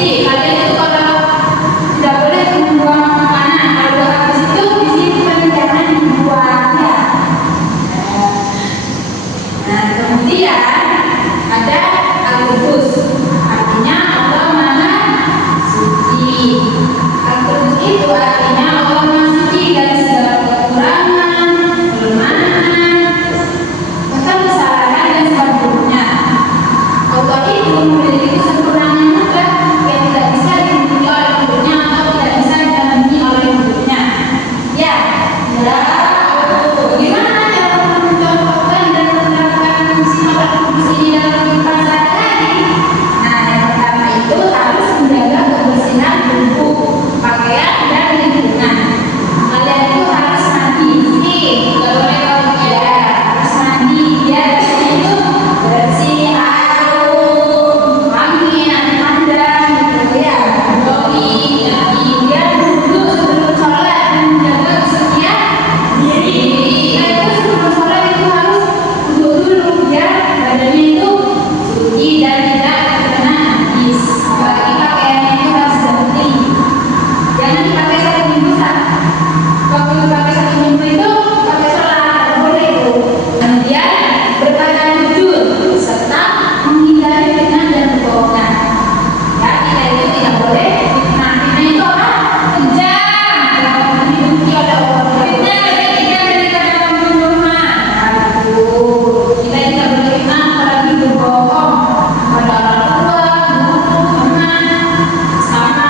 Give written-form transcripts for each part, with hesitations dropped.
Berarti kalian itu kalau tidak boleh membuang makanan, kalau habis itu disimpan, jangan dibuang ya. Nah, kemudian ada Al-Qudus, artinya Allah Maha Suci. Al-Qudus itu artinya Allah Maha Suci dari segala kekurangan, kelemahan, bahkan kesalahan dan sebagainya. Allah itu memiliki kesempurnaan juga yang tidak bisa dimiliki oleh makhluknya atau tidak bisa didampingi oleh makhluknya. Ya, bagaimana cara mencontohkan dan menerapkan sifat Al-Qudus ini dalam kehidupan sehari-hari? Nah, yang pertama itu harus menjaga kebersihan tubuh, pakaian, dan lingkungan. Kalian itu harus mandi, nggak boleh kalau ya harus mandi biar badannya itu bersih, harum, wangi, nanti pandang gitu ya, glowing, biar duduk sebelum sholat dan menjaga kesucian diri. Nah, itu sebelum sholat itu harus duduk dulu biar badannya itu suci dan tidak terkena najis. Apalagi pakaiannya itu harus bersih. Jangan dipakai satu minggu Kak. Waktu pakai satu minggu itu pakai sholat, nggak boleh itu. Kemudian berkata jujur serta menghindari fitnah dan kebohongan. Ya, kita itu tidak boleh fitnah. Fitnah itu apa? Kejam, yang dibenci oleh Allah. Fitnah ketiga dari kata pembunuhan. Nah, itu kita tidak boleh fitnah, apalagi berbohong pada orang tua, guru, teman, sama.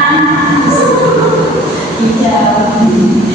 Iya.